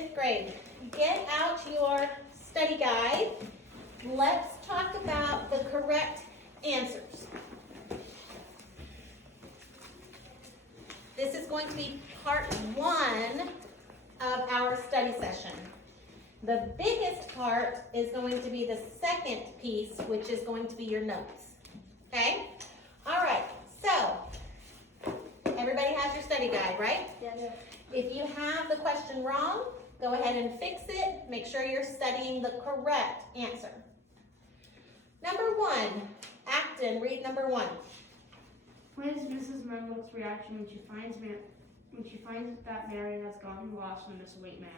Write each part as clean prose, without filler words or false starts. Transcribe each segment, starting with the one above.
5th grade. Get out your study guide. Let's talk about the correct answers. This is going to be part 1 of our study session. The biggest part is going to be the second piece, which is going to be your notes. Okay? All right, so everybody has your study guide, right? Yes. If you have the question wrong, go ahead and fix it. Make sure you're studying the correct answer. Number 1, Acton, read number 1. What is Mrs. Menlock's reaction when she finds that Mary has gotten lost in Miss Waite Manor?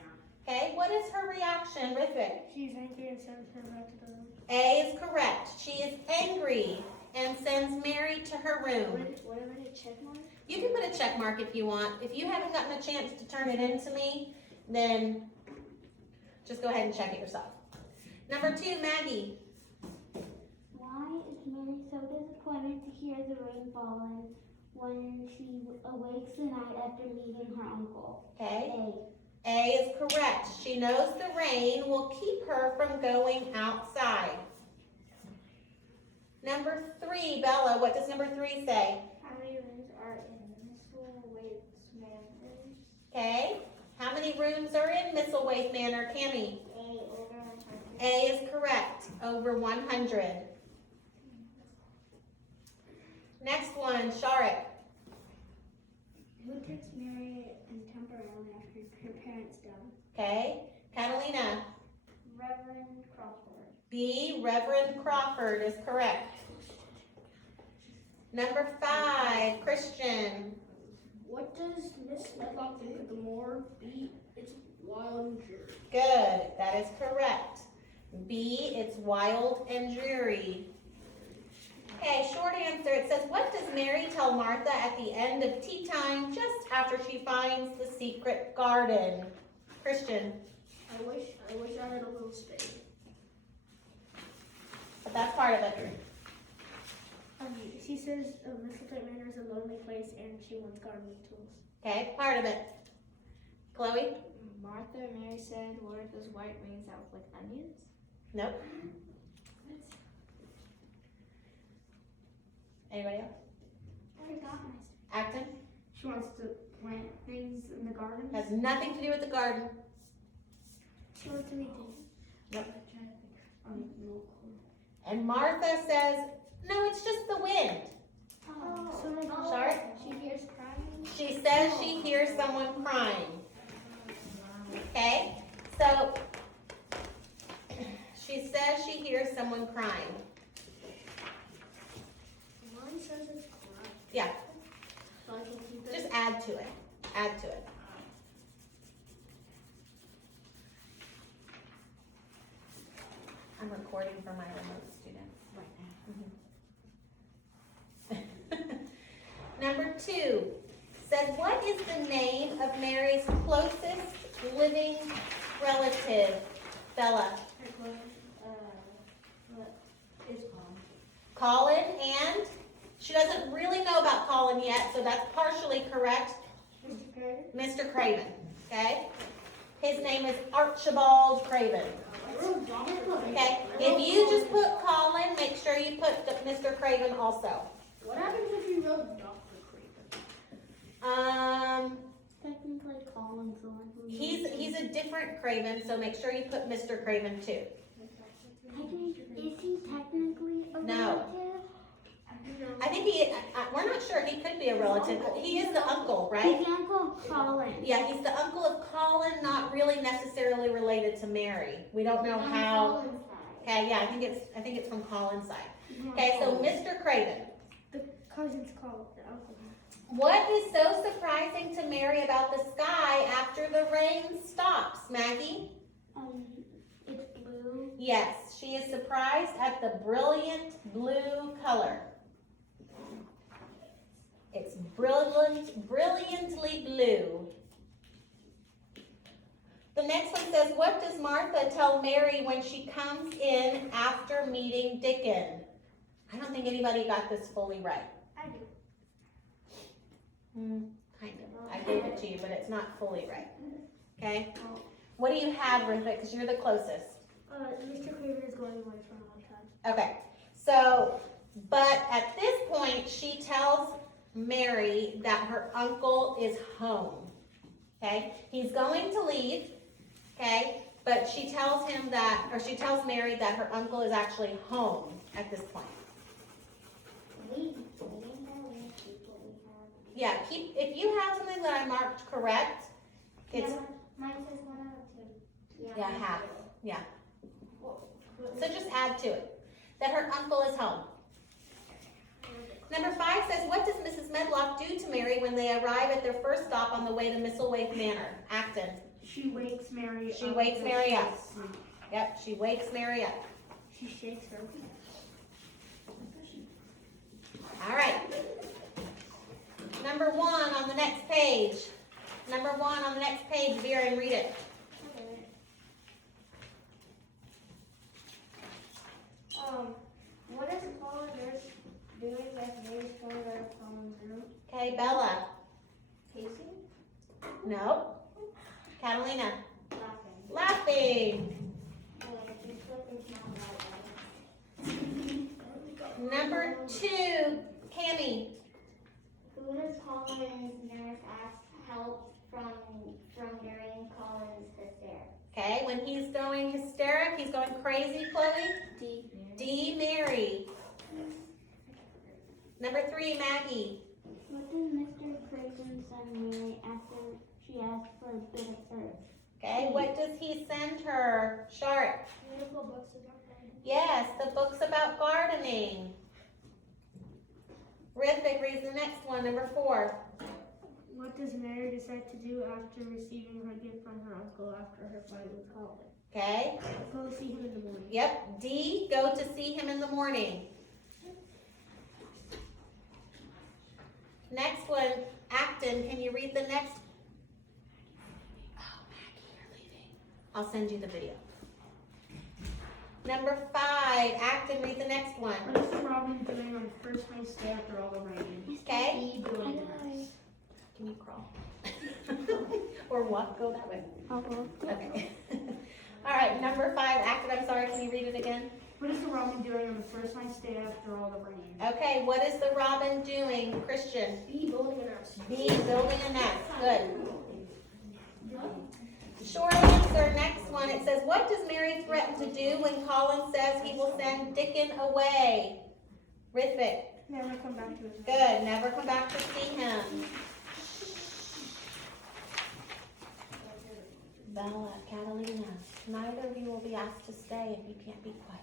Okay, what is her reaction, Rithvik? She's angry and sends her back to the room. A is correct. She is angry and sends Mary to her room. What about a check mark? You can put a check mark if you want. If you haven't gotten a chance to turn it in to me, then just go ahead and check it yourself. Number 2, Maggie. Why is Mary so disappointed to hear the rain falling when she awakes the night after meeting her uncle? Okay. A. A is correct. She knows the rain will keep her from going outside. Number 3, Bella, what does number 3 say? How many rooms are in Miss Waite's manor? Okay. How many rooms are in Misselwaith Manor, Cammie? A. Over 100. A is correct. Over 100. Next one, Sharik. Who takes Mary and temporarily after her parents die? Okay. Catalina. Reverend Crawford. B, Reverend Crawford is correct. Number 5, Christian. What does Miss Medlock think of the morgue? B, it's wild and dreary. Good. That is correct. B, it's wild and dreary. Okay, short answer. It says, what does Mary tell Martha at the end of tea time just after she finds the secret garden? Christian. I wish I had a little spade. But that's part of it. She says Mistletoe Manor is a lonely place and she wants gardening tools. Okay, part of it. Chloe? Martha and Mary said, what are those white rings that look like onions? Nope. Anybody else? I forgot my. Acton? She wants to plant things in the garden. Has nothing to do with the garden. She wants to read things. Nope. No clue. And Martha says, no, it's just the wind. Oh, so Shart? she hears crying. She says she hears someone crying. Okay? So, she says she hears someone crying. Mine says it's correct. Yeah, So I can keep it. just add to it. Add to it. I'm recording for my remote students right now. Number 2 says, what is the name of Mary's closest living relative? Bella. What is Colin? Colin, and she doesn't really know about Colin yet, so that's partially correct. Mr. Craven? Mr. Craven, okay? His name is Archibald Craven. Okay, if you just put Colin, make sure you put Mr. Craven also. What happens if you wrote Dr. Craven? Technically, Colin's the one who. He's a different Craven, so make sure you put Mr. Craven too. Is he technically a No. relative? I think we're not sure, he could be a relative. He is the uncle, right? He's the uncle of Colin. Yeah, he's the uncle of Colin, not really necessarily related to Mary. We don't know how. Okay, yeah, I think it's from Colin's side. Okay, so Mr. Craven. The cousin's called the uncle. What is so surprising to Mary about the sky after the rain stops, Maggie? It's blue. Yes, she is surprised at the brilliant blue color. It's brilliantly blue. The next one says, what does Martha tell Mary when she comes in after meeting Dickon? I don't think anybody got this fully right. I do. Kind of. I gave it to you, but it's not fully right. Okay? What do you have, Rufus? Because you're the closest. Mr. Craven is going away for a long time. Okay, so, but at this point, she tells Mary that her uncle is home. Okay, he's going to leave. Okay, but she tells him that, or she tells Mary that her uncle is actually home at this point. Yeah, if you have something that I marked correct, it's, Mine says 1 out of 2. yeah, half, yeah. So just add to it, that her uncle is home. Number 5 says, what does Mrs. Medlock do to Mary when they arrive at their first stop on the way to Misselthwaite Manor, Acton? She wakes Mary up. She wakes Mary up. Asleep. Yep, she wakes Mary up. She shakes her. All right. Number 1 on the next page. Number 1 on the next page, Vera, and read it. What is Paula nurse doing that Mary's coming out of Colin's room? Okay, Bella. Pacing? No. Catalina. Laughing. Laughing. This book is not right. Number 2, Cammie. Who does Colin's nurse ask help from during Colin's hysterics? Okay, when he's going hysteric, he's going crazy, Chloe. D. D, Mary. Number 3, Maggie. What does Mr. Craven send Mary after she asks for a bit of earth? Okay, what does he send her? Sharp. Beautiful books about gardening. Yes, the books about gardening. Rithvik reads the next one, number 4. What does Mary decide to do after receiving her gift from her uncle after her fight with Colin? Okay, Go see him in the morning. yep, D, go to see him in the morning. Next one, Acton, can you read the next? Oh, Maggie, you're leaving. I'll send you the video. Number 5, Acton, read the next one. What is Robin doing on the first nice day after all the rain? Okay, E doing the nurse. can you crawl? Or walk, go that way. Okay. All right, number 5, Acton, I'm sorry, can you read it again? What is the Robin doing on the first nice day after all the rain? Okay, what is the robin doing, Christian? B building a nurse. B, building a nest, good. Short answer, next one, it says, what does Mary threaten to do when Colin says he will send Dickon away? Rithvik, Never come back to his house. good, never come back to see him. Bella, Catalina, neither of you will be asked to stay if you can't be quiet.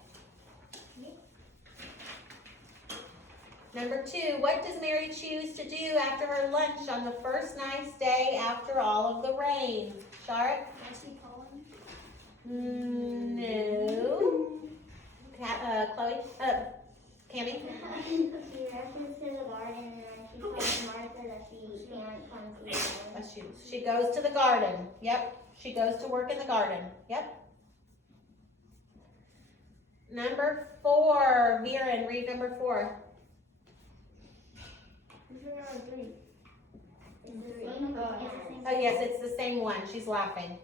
Number 2, what does Mary choose to do after her lunch on the first nice day after all of the rain? Sharat? I see Colin. No. Chloe? Cammie? She rushes to the garden and then she tells Martha that she can't come to the garden. She goes to the garden. Yep. She goes to work in the garden. Yep. Number 4, Viren, read number 4. Who's doing on 3? Oh yes, it's the same one. She's laughing.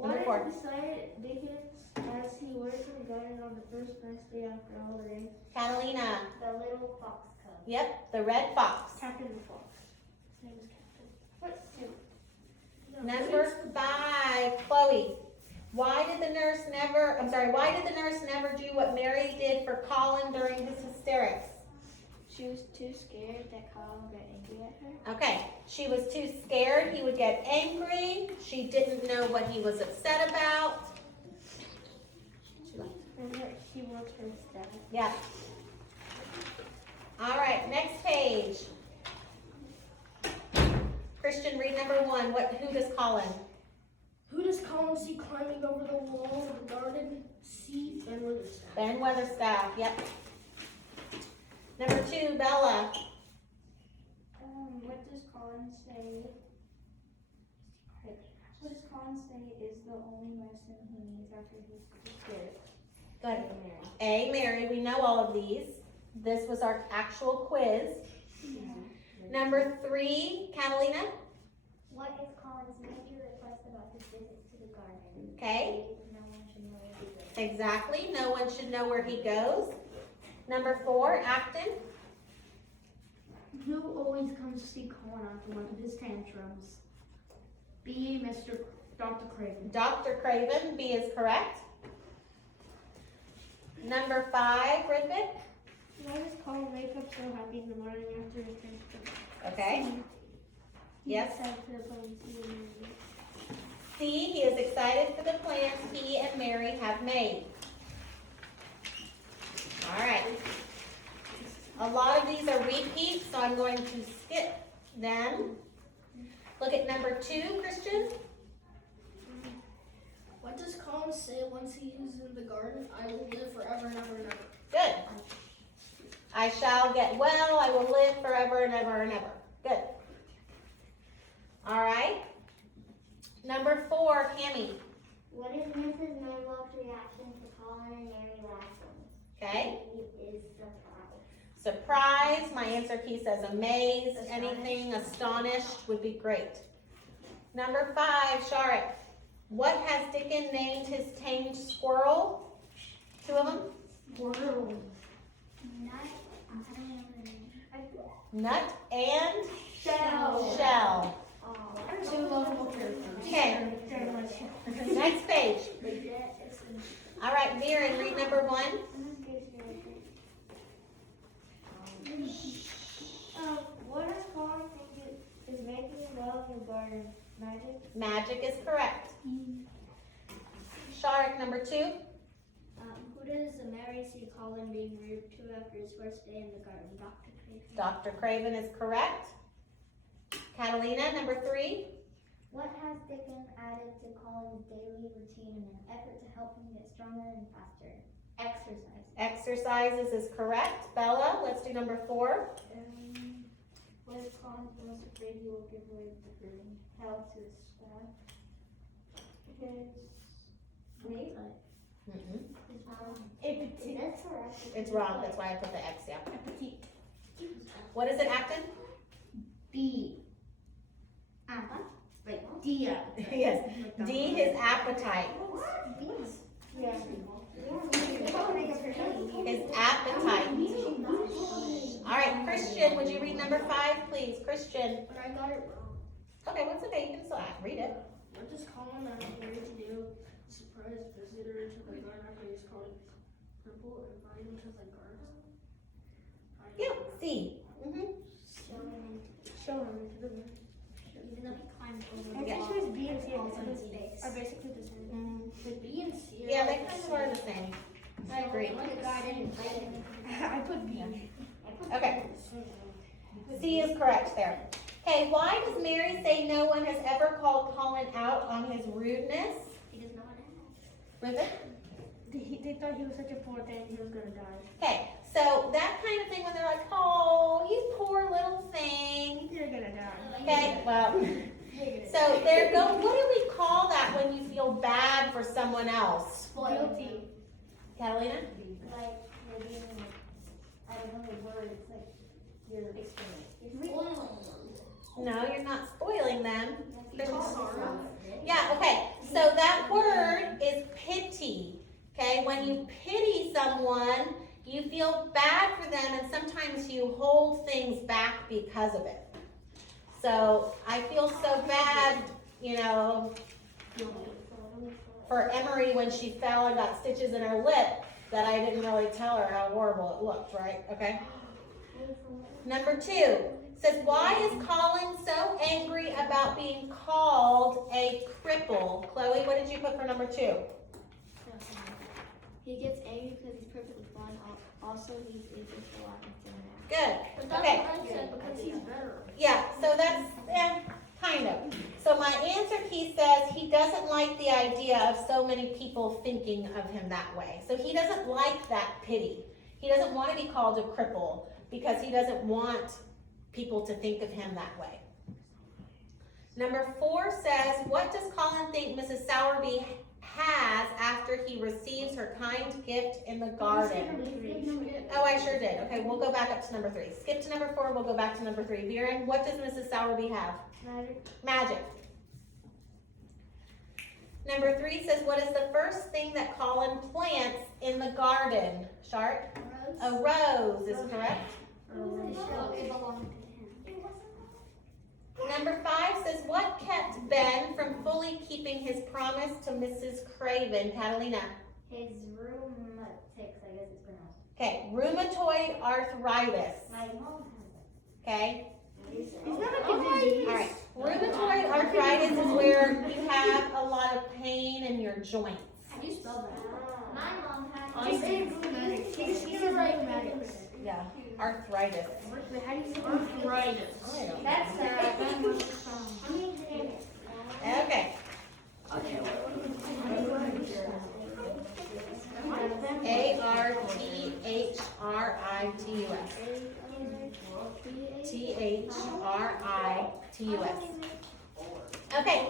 Number 4. What is beside Dickens as he works in the garden on the first nice day after all the rain? Catalina. The little fox cub. Yep, the red fox. Captain the Fox. His name is Captain. What's 2? Number 5, Chloe. Why did the nurse never do what Mary did for Colin during his hysterics? She was too scared that Colin would get angry at her. Okay, she was too scared he would get angry. She didn't know what he was upset about. She works for his dad. Yeah. All right, next page. Christian, read number 1. Who does Colin? Who does Colin see climbing over the wall of the garden? C. Ben Witherspoon. Ben Weatherstaff, yep. Number 2, Bella. What does Colin say? What does Colin say is the only medicine he needs after he's scared? Good. A, Mary, we know all of these. This was our actual quiz. Number 3, Catalina. What is Colin's major request about his visits to Okay, No one should know where he goes. exactly. No one should know where he goes. Number 4, Acton. Who always comes to see Colin after one of his tantrums? B. Dr. Craven. Dr. Craven, B is correct. Number 5, Ridvik. Why does Colin wake up so happy in the morning after his tantrum? Okay. Yes. He said to the police he was moving. C, he is excited for the plans he and Mary have made. All right. A lot of these are repeats, so I'm going to skip them. Look at number 2, Christian. What does Colin say once he is in the garden? I will live forever and ever and ever. Good. I shall get well, I will live forever and ever and ever. Good. All right. Number 4, Cammie. What is Mrs. Medlock's reaction to Colin and Mary laughing? Okay. He is surprised. Surprise, my answer key says amazed, anything astonished would be great. Number 5, Sharik. What has Dickon named his tamed squirrel? 2 of them? Squirrel. I don't know the name. Nut and Shell. Shell. Oh. 2 lovable characters. Okay. Next page. All right, Viren, read number 1. What does Colin think is making him well in the garden? Magic? Magic is correct. Sharik, number 2. Who does Mary see Colin being rude to after his first day in the garden? Dr. Craven. Dr. Craven is correct. Catalina, number 3. What has Dickon added to Colin's daily routine in an effort to help him get stronger and faster? Exercise. Exercises is correct. Bella, let's do number 4. What is Colin's most afraid he will give away the burden? Hell to his staff. His weight? That's correct. It's wrong, that's why I put the X, yeah. What is it, Acton? B. Like Dia. Yes. D, his appetite. Yeah. His appetite. All right, Christian, would you read number 5, please? Christian. But I got it wrong. Okay, what's okay? You can still read it. What does Colin ask Mary to do? Surprise visitor to the garden after he's called Purple and invite him to the garden? Yeah, C. Show him into the room. Even though he climbed I over guess the yours B and C all in his face. are basically the same. The B and C are Yeah, they like kind the of are same. the same. I agree. The guy didn't invite him. I put B. Okay, C is correct there. Okay, why does Mary say no one has ever called Colin out on his rudeness? He does not ask. With it? They thought he was such a poor thing, he was gonna die. Okay, so that kind of thing when they're like, oh, you poor little thing. You're gonna die. Okay, well, so there go. What do we call that when you feel bad for someone else? Guilty. Catalina? Like, maybe, I don't know the word, it's like, you're No, you're not spoiling them. Sorry. Yeah, okay. So that word is pity. Okay, when you pity someone, you feel bad for them and sometimes you hold things back because of it. So I feel so bad, you know, for Emery when she fell and got stitches in her lip that I didn't really tell her how horrible it looked, right? Okay. Number 2 says, why is Colin so angry about being called a cripple? Chloe, what did you put for number 2? He gets angry because he's perfectly fine. Also, he's able to walk and Good. But that's Okay. what I said because he's better. Yeah, so that's, kind of. So my answer key says he doesn't like the idea of so many people thinking of him that way. So he doesn't like that pity. He doesn't want to be called a cripple because he doesn't want people to think of him that way. Number 4 says, what does Colin think Mrs. Sowerby has after he receives her kind gift in the garden? Oh, I sure did. Okay, we'll go back up to number 3. Skip to number 4, we'll go back to number 3. Viren, what does Mrs. Sowerby have? Magic. Magic. Number 3 says, what is the first thing that Colin plants in the garden? Sharp? A rose is correct. It belonged to him. Number 5 says, what kept Ben from fully keeping his promise to Mrs. Craven? Catalina. His rheumatics, I guess it's pronounced. Okay, rheumatoid arthritis. My mom has Okay, It's not like a disease. all right. Rheumatoid arthritis is where you have a lot of pain in your joints. How do you spell that? My mom has I'm saying rheumatics. He's a rheumatics. Yeah, arthritis. Wait, how do you say arthritis? I don't know. That's Okay, Arthritis. Okay,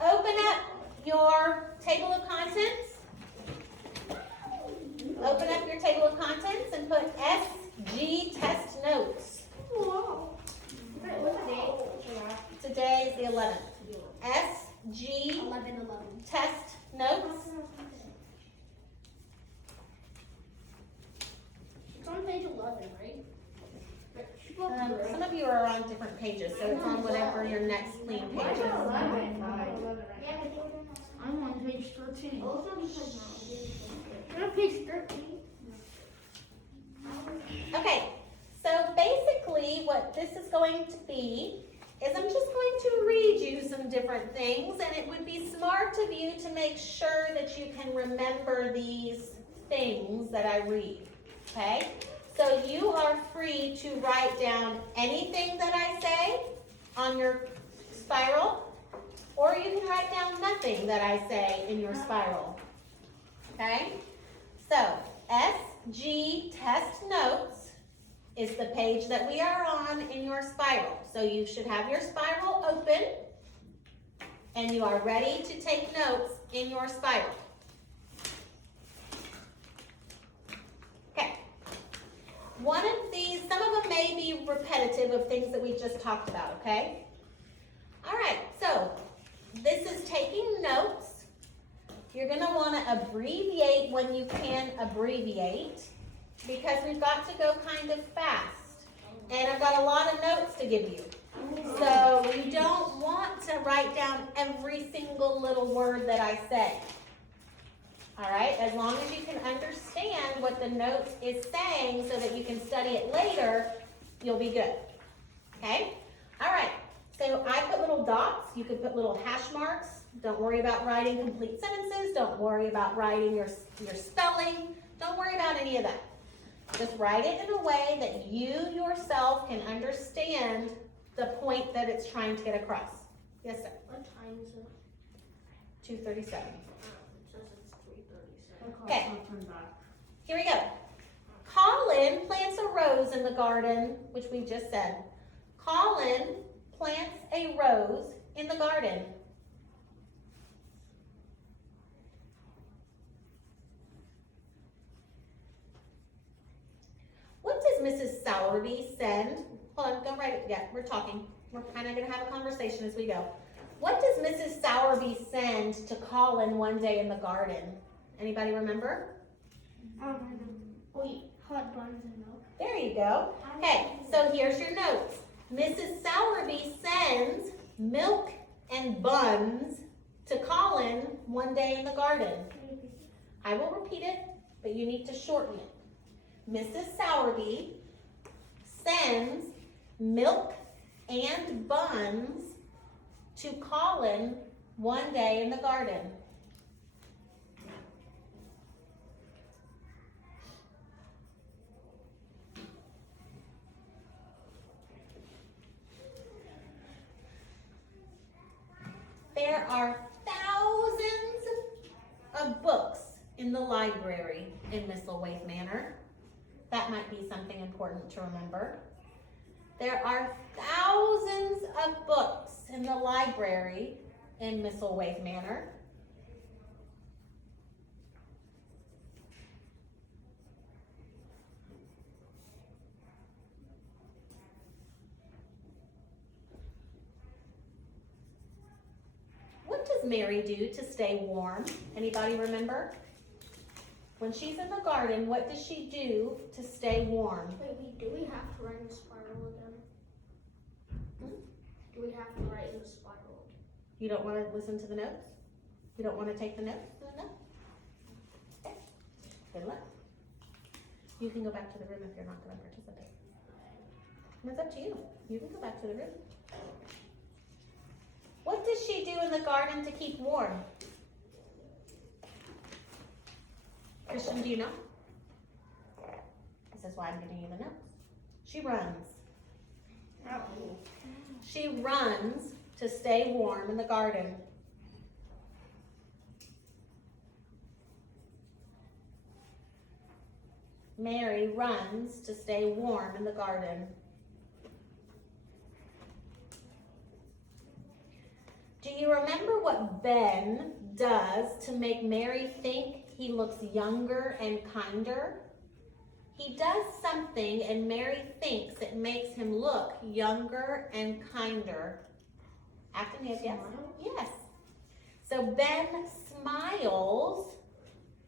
open up your table of contents. Open up your table of contents and put SG test notes. Today is the 11th. SG 11. test notes. It's on page 11, right? Some of you are on different pages, so it's on whatever your next clean page is. I'm on page 13. You're on page 13. Okay, so basically what this is going to be is I'm just going to read you some different things, and it would be smart of you to make sure that you can remember these things that I read, okay? So you are free to write down anything that I say on your spiral, or you can write down nothing that I say in your spiral, okay? So SG test notes is the page that we are on in your spiral. So you should have your spiral open and you are ready to take notes in your spiral. Okay. One of these, some of them may be repetitive of things that we just talked about, okay? All right, so this is taking notes. You're gonna wanna abbreviate when you can abbreviate, because we've got to go kind of fast. And I've got a lot of notes to give you. So you don't want to write down every single little word that I say. All right, as long as you can understand what the note is saying so that you can study it later, you'll be good. Okay? All right, so I put little dots. You could put little hash marks. Don't worry about writing complete sentences. Don't worry about writing your spelling. Don't worry about any of that. Just write it in a way that you yourself can understand the point that it's trying to get across. Yes, sir. What time is it? 2:37. It says it's 3:37. Okay. Here we go. Colin plants a rose in the garden, which we just said. Colin plants a rose in the garden. What does Mrs. Sowerby send? Hold on, don't write it yet. We're talking. We're kind of going to have a conversation as we go. What does Mrs. Sowerby send to Colin one day in the garden? Anybody remember? Hot buns and milk. There you go. Okay, so here's your notes. Mrs. Sowerby sends milk and buns to Colin one day in the garden. I will repeat it, but you need to shorten it. Mrs. Sowerby sends milk and buns to Colin one day in the garden. There are thousands of books in the library in Misselwaith Manor. That might be something important to remember. There are thousands of books in the library in Misselwaith Manor. What does does Mary do to stay warm? Anybody remember? When she's in the garden, what does she do to stay warm? Wait, do we have to write in the spiral again? Do we have to write in the spiral? You don't want to listen to the notes? You don't want to take the notes? No? Okay. Good luck. You can go back to the room if you're not going to participate. It's up to you. You can go back to the room. What does she do in the garden to keep warm? Christian, do you know? This is why I'm giving you the notes. She runs. She runs to stay warm in the garden. Mary runs to stay warm in the garden. Do you remember what Ben does to make Mary think he looks younger and kinder? He does something and Mary thinks it makes him look younger and kinder. After me, yes? Yes. So Ben smiles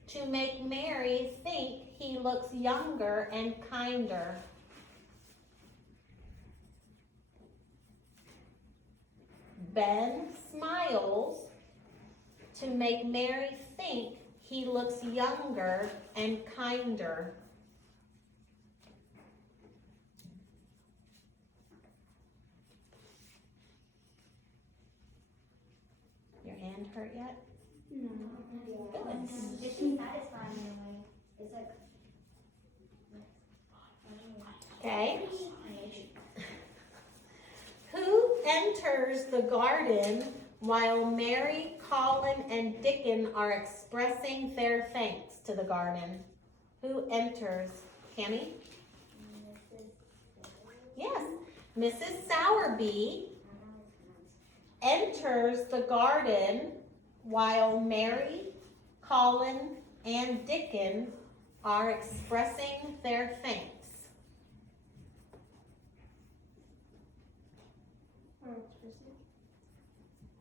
to make Mary think he looks younger and kinder. Ben smiles to make Mary think he looks younger and kinder. Your hand hurt yet? No. Good. It's satisfying in a way. It's like. Okay. Who enters the garden while Mary, Colin, and Dickon are expressing their thanks to the garden? Who enters? Cammie? Yes. Mrs. Sowerby enters the garden while Mary, Colin, and Dickon are expressing their thanks.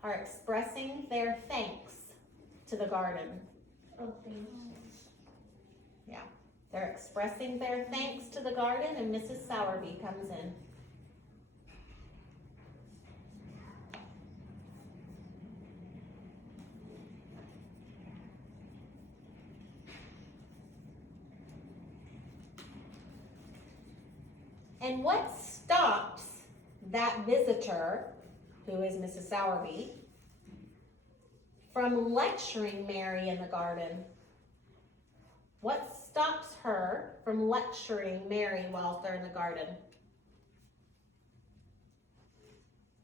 Are expressing their thanks to the garden. Oh, thanks. Yeah, they're expressing their thanks to the garden, and Mrs. Sowerby comes in. And what stops that visitor, who is Mrs. Sowerby, from lecturing Mary in the garden? What stops her from lecturing Mary while they're in the garden?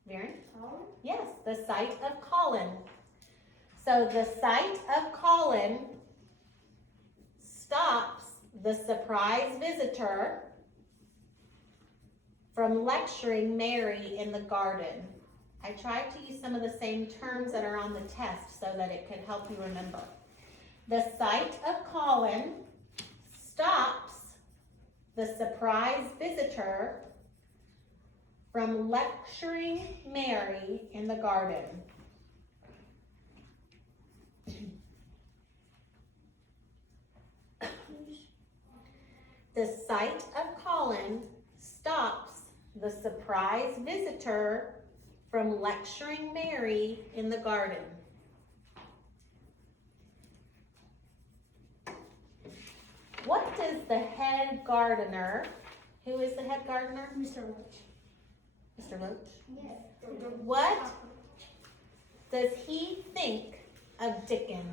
Mary? Colin? Yes, the sight of Colin. So the sight of Colin stops the surprise visitor from lecturing Mary in the garden. I tried to use some of the same terms that are on the test so that it could help you remember. The sight of Colin stops the surprise visitor from lecturing Mary in the garden. The sight of Colin stops the surprise visitor from lecturing Mary in the garden. What does the head gardener, who is the head gardener? Mr. Roach. Mr. Roach. Yes. What does he think of Dickon?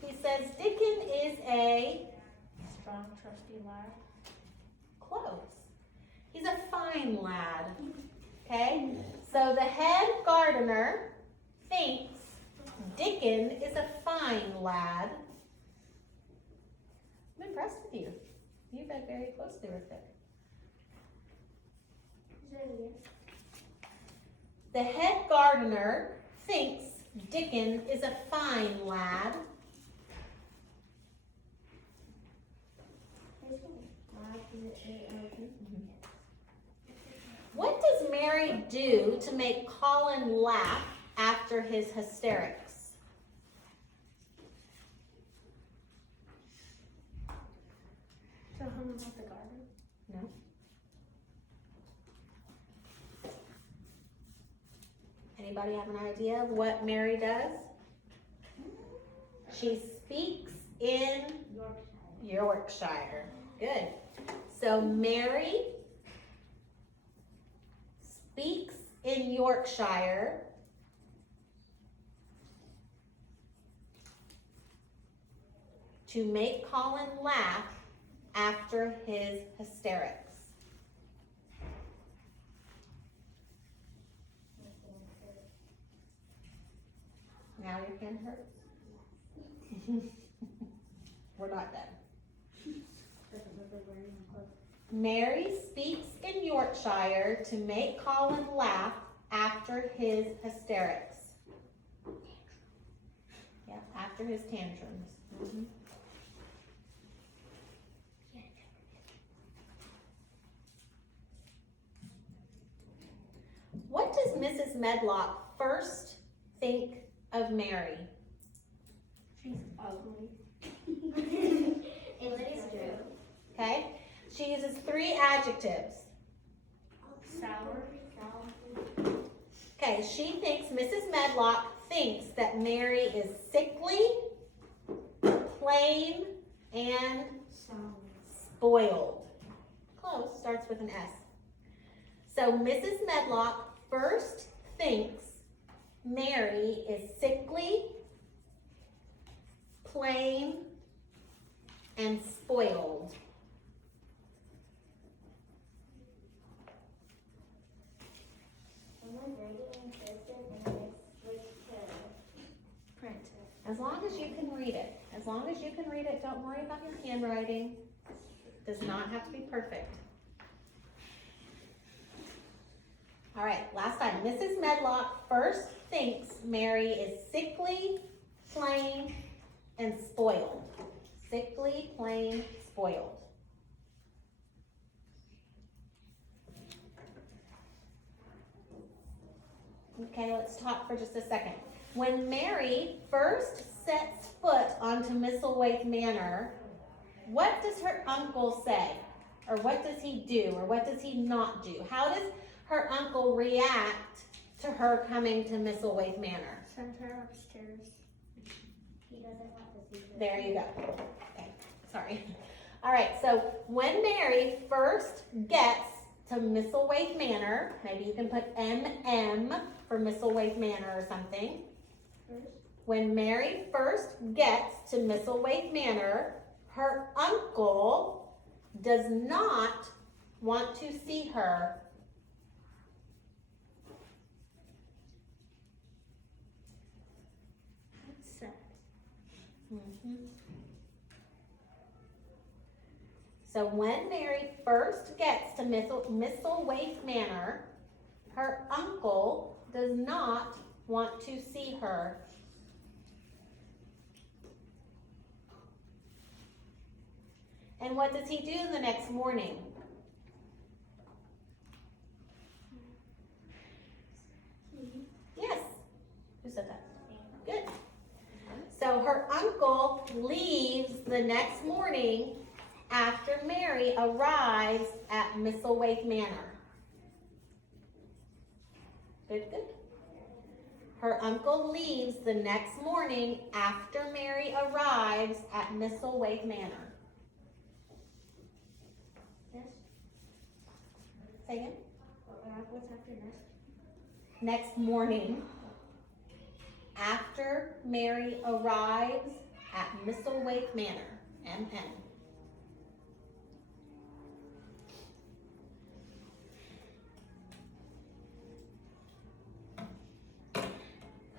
He says Dickon is a Strong, trusty lad. close. He's a fine lad. Okay? So the head gardener thinks Dickon is a fine lad. I'm impressed with you. You've been very closely with it. The head gardener thinks Dickon is a fine lad. What does Mary do to make Colin laugh after his hysterics? Tell him about the garden. No. Anybody have an idea of what Mary does? She speaks in Yorkshire. Good. So Mary speaks in Yorkshire to make Colin laugh after his hysterics. Now your hand hurts? We're not done. Mary speaks in Yorkshire to make Colin laugh after his hysterics. Yeah, after his tantrums. Mhm. What does Mrs. Medlock first think of Mary? She's ugly. It is true. Okay? She uses 3 adjectives. Sour. Okay, she thinks, Mrs. Medlock thinks that Mary is sickly, plain, and spoiled. Close, starts with an S. So Mrs. Medlock first thinks Mary is sickly, plain, and spoiled. Someone's writing in cursive and I switched to Print it. As long as you can read it. As long as you can read it, don't worry about your handwriting. Does not have to be perfect. All right, last time. Mrs. Medlock first thinks Mary is sickly, plain, and spoiled. Sickly, plain, spoiled. Okay, let's talk for just a second. When Mary first sets foot onto Misselthwaite Manor, what does her uncle say? Or what does he do? Or what does he not do? How does her uncle react to her coming to Misselthwaite Manor? Send her upstairs. he doesn't want to see her. There you go. Okay, sorry. All right, so when Mary first gets to Misselthwaite Manor, maybe you can put MM for Misselthwaite Manor or something. When Mary first gets to Misselthwaite Manor, her uncle does not want to see her. That's sad. Mhm. So when Mary first gets to Misselthwaite Manor, her uncle does not want to see her. And what does he do the next morning? Yes. Who said that? Good. So her uncle leaves the next morning after Mary arrives at Misselthwaite Manor. Good, good. Her uncle leaves the next morning after Mary arrives at Misselthwaite Manor. Yes. Say again? What's after this? Next morning, after Mary arrives at Misselthwaite Manor, MN.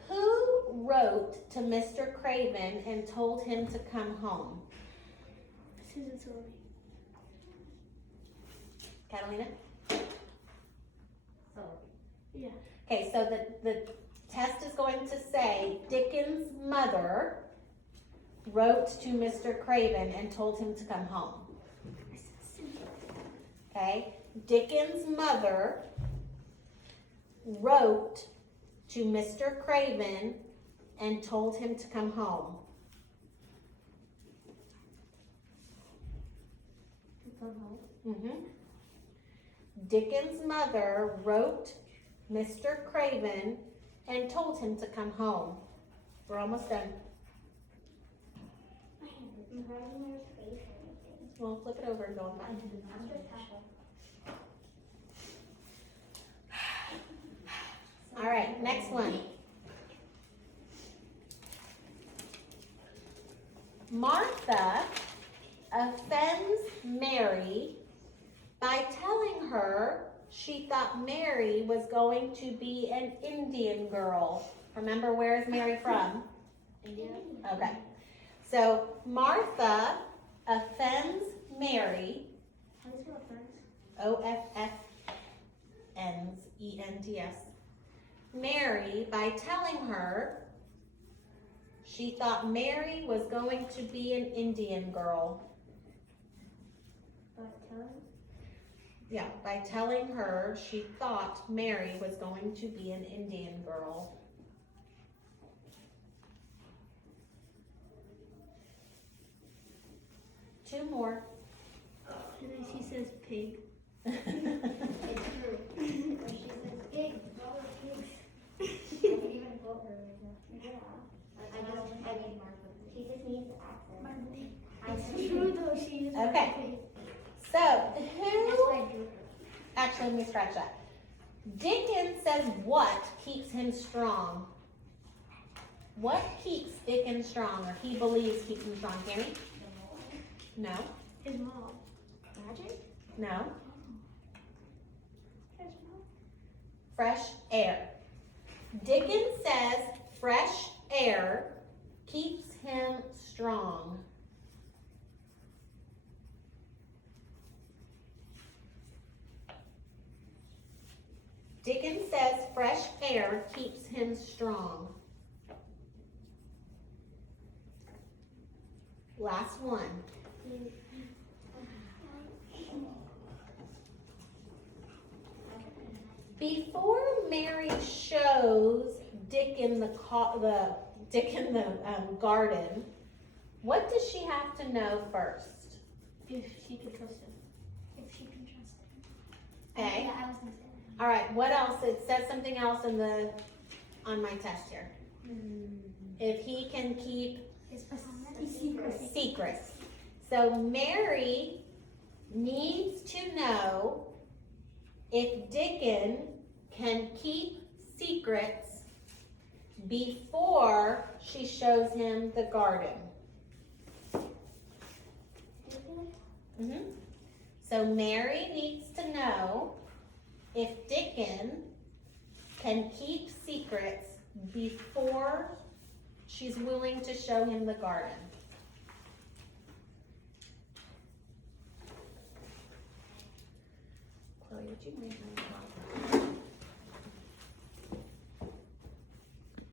Who wrote to Mr. Craven and told him to come home? Susan Sylvie. Catalina? Yeah. Okay, so the test is going to say Dickens' mother wrote to Mr. Craven and told him to come home. Okay, Dickens' mother wrote to Mr. Craven and told him to come home. Dickens' mother wrote Mr. Craven and told him to come home. We're almost done. I'm writing your face or anything. Well, flip it over and go on back. All right, next one. Martha offends Mary by telling her she thought Mary was going to be an Indian girl. Remember, where is Mary from? India. Okay. So Martha offends Mary. How do you spell offense? Offends, Mary, by telling her she thought Mary was going to be an Indian girl. Yeah, by telling her she thought Mary was going to be an Indian girl. Two more. And then she says pig. It's true. When she says pig, all the pigs. I can even quote her right now. Yeah. I mean Martha. She just needs the accent. It's true though, she is Okay. pig. So, That's who, why I drew her. actually let me scratch that. Dickens says what keeps him strong? What keeps Dickens strong, or he believes keeps him strong? Tammy? No. His mom. Magic? No. Fresh air. Dickens says fresh air keeps him strong. Dickens says fresh air keeps him strong. Last one. Before Mary shows Dick in the garden, what does she have to know first? If she can trust him. If she can trust him. Okay. Yeah, I was gonna say that. All right. What else? It says something else on my test here. If he can keep His secret. secrets. So Mary needs to know if Dickon can keep secrets before she shows him the garden. So Mary needs to know if Dickon can keep secrets before she's willing to show him the garden. Chloe, would you mind doing that?